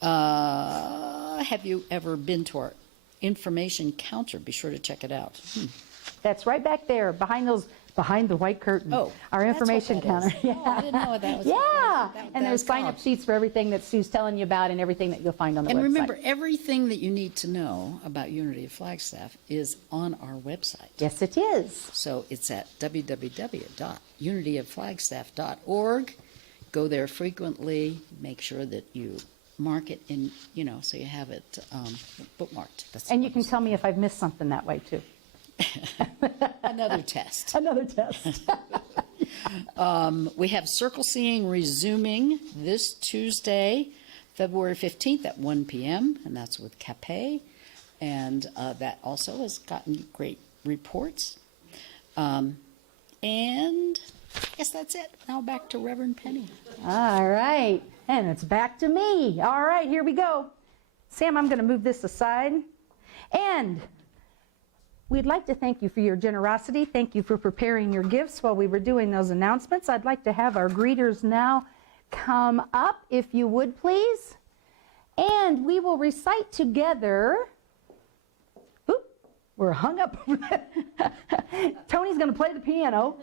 Have you ever been to our information counter? Be sure to check it out. That's right back there, behind the white curtain. Oh, our that's what information that counter. is. Oh, I didn't know what that was. Yeah, That and there's was sign-up called. sheets for everything that Sue's telling you about and everything that you'll find on the And website. remember, everything that you need to know about Unity of Flagstaff is on our website. Yes, it is. So it's at www.unityofflagstaff.org. Go there frequently. Make sure that you mark it in, so you have it bookmarked. That's And you can tell me if I've missed something that way, too. another test. Another test. We have circle seeing resuming this Tuesday, February 15th at 1 p.m., and that's with Capet. And that also has gotten great reports. And I guess that's it. Now back to Reverend Penny. All right, and it's back to me. All right, here we go. Sam, I'm going to move this aside. And we'd like to thank you for your generosity. Thank you for preparing your gifts while we were doing those announcements. I'd like to have our greeters now come up, if you would, please. And we will recite together. Oop, we're hung up. Tony's going to play the piano.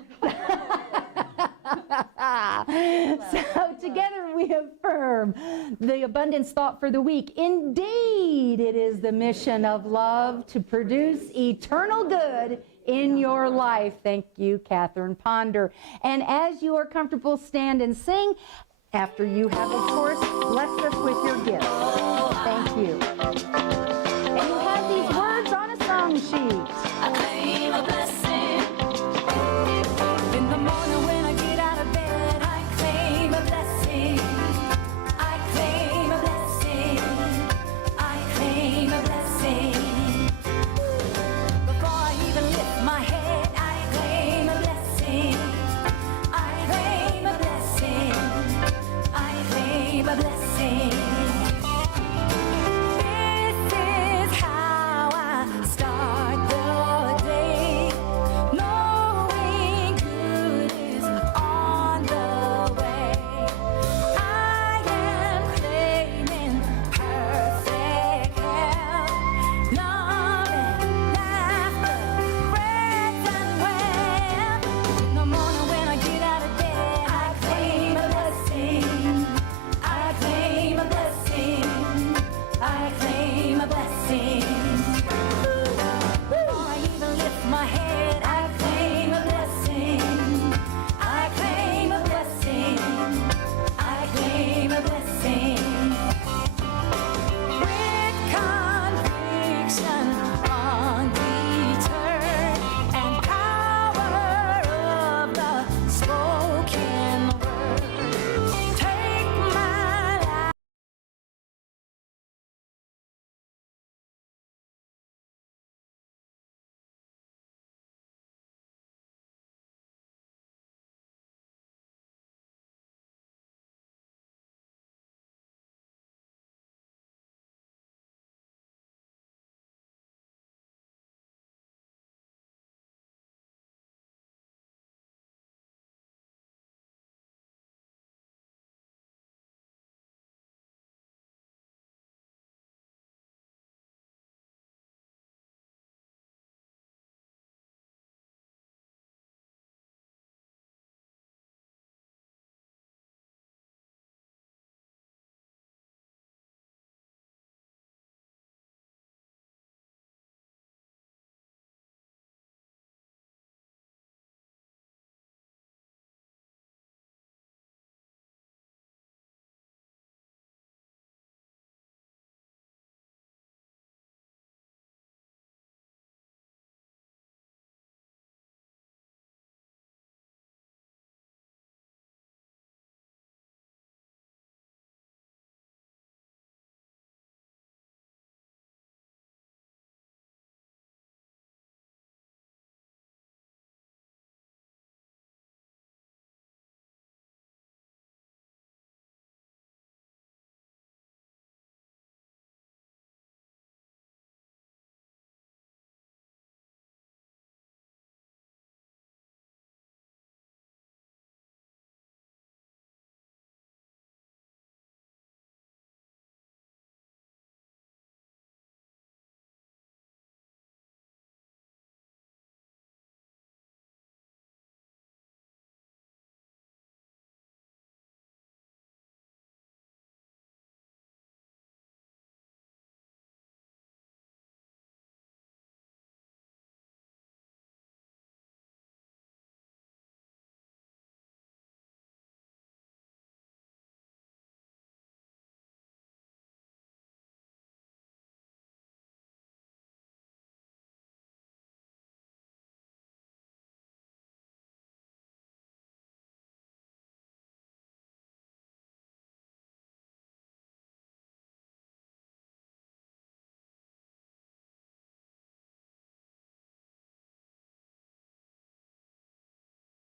So together we affirm the abundance thought for the week. Indeed, it is the mission of love to produce eternal good in your life. Thank you, Catherine Ponder. And as you are comfortable, stand and sing. After you have, of course, blessed us with your gifts. Thank you.